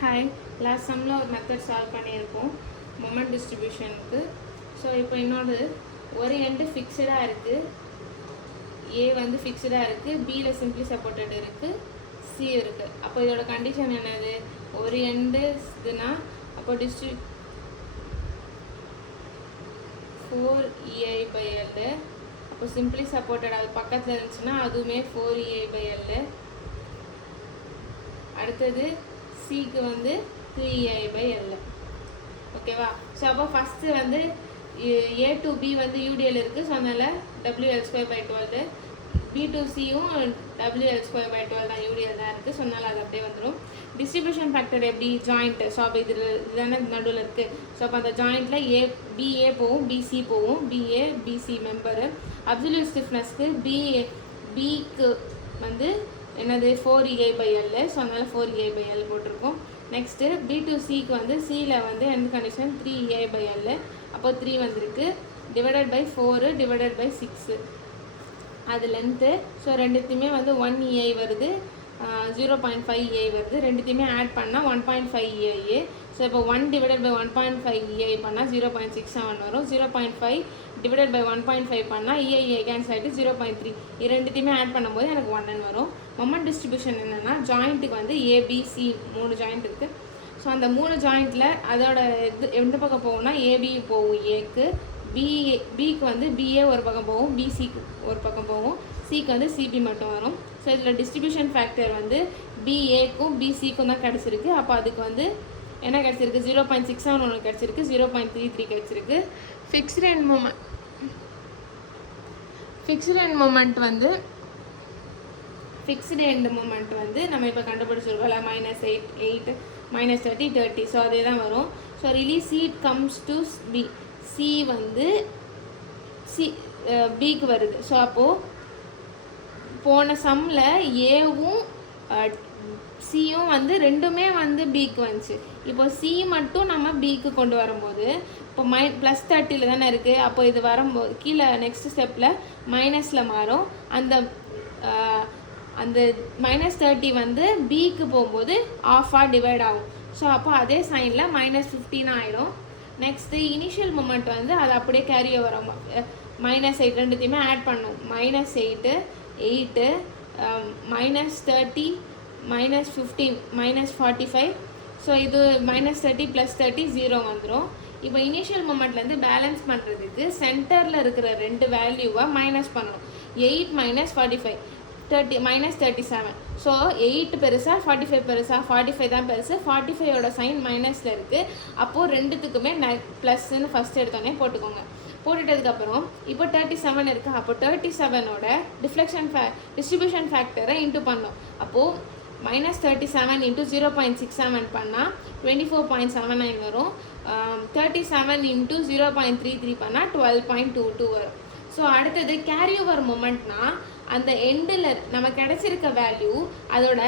Hi, last சம்மில் ஒரு method solve பண்ணியிருக்கோம் மொமெண்ட் டிஸ்ட்ரிபியூஷனுக்கு. ஸோ இப்போ இன்னொரு ஒரு எண்டு ஃபிக்ஸ்டாக இருக்குது, ஏ வந்து ஃபிக்ஸ்டாக இருக்குது, பியில் சிம்பிளி சப்போர்ட்டட் இருக்குது, சி இருக்குது. அப்போ இதோட கண்டிஷன் என்னது? ஒரு எண்டு இதுனா அப்போ டிஸ்ட்ரிபியூட் 4EI/L. அப்போ சிம்பிளி சப்போர்ட்டட் அது பக்கத்தில் இருந்துச்சுன்னா அதுவுமே 4EI/L. அடுத்தது சிக்கு வந்து 3EI/L. ஓகேவா? ஸோ அப்போ ஃபஸ்ட்டு வந்து ஏ டு பி வந்து யூடிஎல் இருக்குது, ஸோ அதனால் WL²/12. பி டு சியும் WL²/12 தான், யூடிஎல் தான் இருக்குது, ஸோ அதனால் அது அப்படியே வந்துடும். டிஸ்ட்ரிபியூஷன் ஃபேக்டர் எப்படி? ஜாயிண்ட்டு. ஸோ அப்போ இதில் இதுதானே நடுவில் இருக்குது. ஸோ அப்போ அந்த ஜாயிண்ட்டில் பிஏ போகும், பிசி போகும், பிஏ பிசி மெம்பரு. அப்சல்யூட் ஸ்டிஃப்னஸ்க்கு பிக்கு வந்து என்னது 4EI/L, ஸோ அதனால் 4EI/L போட்டிருக்கோம். நெக்ஸ்ட்டு பி டு சிக்கு வந்து சியில் வந்து எந்த கண்டிஷன்? 3EI/L. அப்போ 3 வந்திருக்கு, டிவைடட் பை 4 டிவைடட் பை 6 அது லென்த்து. ஸோ ரெண்டுத்தையுமே வந்து 1EI வருது, 0.5EI வருது. ரெண்டுத்தையுமே ஆட் பண்ணால் 1.5EI. ஸோ இப்போ 1 டிவைடட் பை 1.5EI பண்ணால் 0.67 வரும். 0.5 டிவைடட் பை 1.5 பண்ணால் EI கேன்சல் ஆகிட்டு 0.3. இது ரெண்டுத்தையுமே ஆட் பண்ணும்போது எனக்கு 1N வரும். மொமெண்ட் டிஸ்ட்ரிபியூஷன் என்னென்னா, ஜாயிண்ட்டுக்கு வந்து ஏபிசி 3 ஜாயிண்ட் இருக்குது. ஸோ அந்த 3 ஜாயிண்ட்டில் அதோட எந்த பக்கம் போகும்னா ஏபி போகும் ஏக்கு, பிக்கு வந்து பிஏ ஒரு பக்கம் போகும், பிசிக்கு ஒரு பக்கம் போகும், சிக்கு வந்து சிபி மட்டும் வரும். ஸோ இதில் டிஸ்ட்ரிபியூஷன் ஃபேக்டர் வந்து பிஏக்கும் பிசிக்கும் தான் கிடச்சிருக்கு. அப்போ அதுக்கு வந்து என்ன கிடச்சிருக்கு? 0.67 ஒன்று கிடச்சிருக்கு, 0.33 கிடச்சிருக்கு. ஃபிக்ஸ்டு எண்ட் மொமெண்ட் வந்து நம்ம இப்போ கண்டுபிடிச்சிருக்கோம்ல, -8 -30 30. ஸோ அதே தான் வரும். So release C comes to B, C வந்து பிக்கு வருது. ஸோ அப்போது போன சம்மில் ஏவும் சியும் வந்து ரெண்டுமே வந்து பிக்கு வந்துச்சு. இப்போ சி மட்டும் நம்ம பிக்கு கொண்டு வரும்போது இப்போ +30 தானே இருக்குது. அப்போ இது வரும்போது கீழே நெக்ஸ்ட் ஸ்டெப்பில் மைனஸில் மாறும். அந்த -30 வந்து பிக்கு போகும்போது ஆஃபாக டிவைட் ஆகும். ஸோ அப்போ அதே சைனில் -15 ஆகிடும். நெக்ஸ்ட்டு இனிஷியல் மொமெண்ட் வந்து அது அப்படியே கேரி வரும். -8 ரெண்டுத்தையுமே ஆட் பண்ணும். -8 8 -30 -15 -45. ஸோ இது -30 +30 0 வந்துடும். இப்போ இனிஷியல் மொமெண்ட்லேருந்து பேலன்ஸ் பண்ணுறதுக்கு சென்டரில் இருக்கிற ரெண்டு வேல்யூவை மைனஸ் பண்ணணும். 8 - 45 30 -37. ஸோ 8 பெருசா 45 பெருசா? 45 தான் பெருசு. 45ஓட சைன் மைனஸில் இருக்குது. அப்போது ரெண்டுத்துக்குமே ப்ளஸ்ன்னு ஃபஸ்ட் எடுத்தோடனே போட்டுக்கோங்க. போட்டுட்டதுக்கப்புறம் இப்போ 37 இருக்குது. அப்போது 37ஓட டிஸ்ட்ரிபியூஷன் ஃபேக்டரை இன்ட்டு பண்ணோம். அப்போது -37 × 0.67 பண்ணால் 24.79 வரும். 37 × 0.33 பண்ணால் 12.22 வரும். ஸோ அடுத்தது கேரி ஓவர் மொமெண்ட்னா, அந்த எண்டில் நம்ம கிடச்சிருக்க வேல்யூ அதோட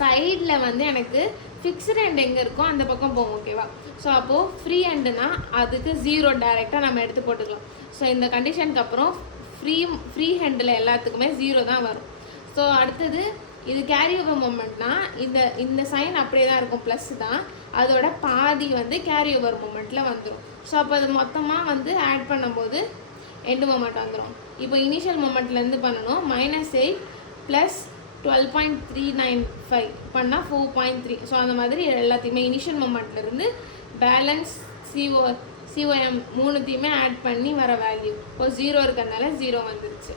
சைடில் வந்து எனக்கு ஃபிக்ஸ்டு எண்ட் எங்கே இருக்கோ அந்த பக்கம் போகும். ஓகேவா? ஸோ அப்போது ஃப்ரீ எண்டுனா அதுக்கு 0 டைரெக்டாக நம்ம எடுத்து போட்டுக்கலாம். ஸோ இந்த கண்டிஷனுக்கு அப்புறம் ஃப்ரீ ஹெண்டில் எல்லாத்துக்குமே 0 தான் வரும். ஸோ அடுத்தது இது கேரி ஓவர் மொமெண்ட்னா இந்த சைன் அப்படியே தான் இருக்கும், ப்ளஸ் தான். அதோட பாதி வந்து கேரி ஓவர் மொமெண்ட்டில் வந்துடும். ஸோ அப்போ அது மொத்தமாக வந்து ஆட் பண்ணும்போது எண்டு மொமெண்ட் வந்துடும். இப்போ இனிஷியல் மொமெண்ட்லேருந்து பண்ணணும். -8 + 12.395 பண்ணால் 4.3. ஸோ அந்த மாதிரி எல்லாத்தையுமே இனிஷியல் மொமெண்ட்லேருந்து பேலன்ஸ் சிஓஎம் மூணுத்தையுமே ஆட் பண்ணி வர வேல்யூ இப்போ 0 இருக்கிறதுனால 0 வந்துருச்சு.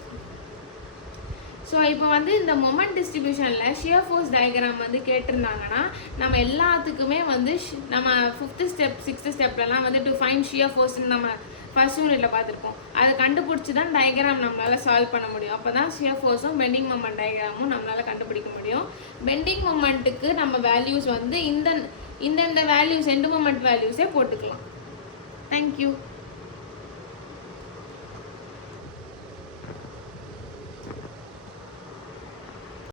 ஸோ இப்போ வந்து இந்த மொமெண்ட் டிஸ்ட்ரிபியூஷனில் ஷியர் ஃபோர்ஸ் டயக்ராம் வந்து கேட்டிருந்தாங்கன்னா நம்ம எல்லாத்துக்குமே வந்து நம்ம 5th ஸ்டெப் 6th ஸ்டெப்லலாம் வந்து டு ஃபைண்ட் ஷியர் ஃபோர்ஸ்ன்னு நம்ம ஃபர்ஸ்ட் யூனிட்டில் பார்த்துருக்கோம். அதை கண்டுபிடிச்சி தான் டயக்ராம் நம்மளால் சால்வ் பண்ண முடியும். அப்போ தான் ஷியர் ஃபோர்ஸும் பெண்டிங் மொமெண்ட் டயக்ராமும் நம்மளால் கண்டுபிடிக்க முடியும். பெண்டிங் மொமெண்ட்டுக்கு நம்ம வேல்யூஸ் வந்து இந்த வேல்யூஸ் எண்டு மொமெண்ட் வேல்யூஸே போட்டுக்கலாம். தேங்க்யூ.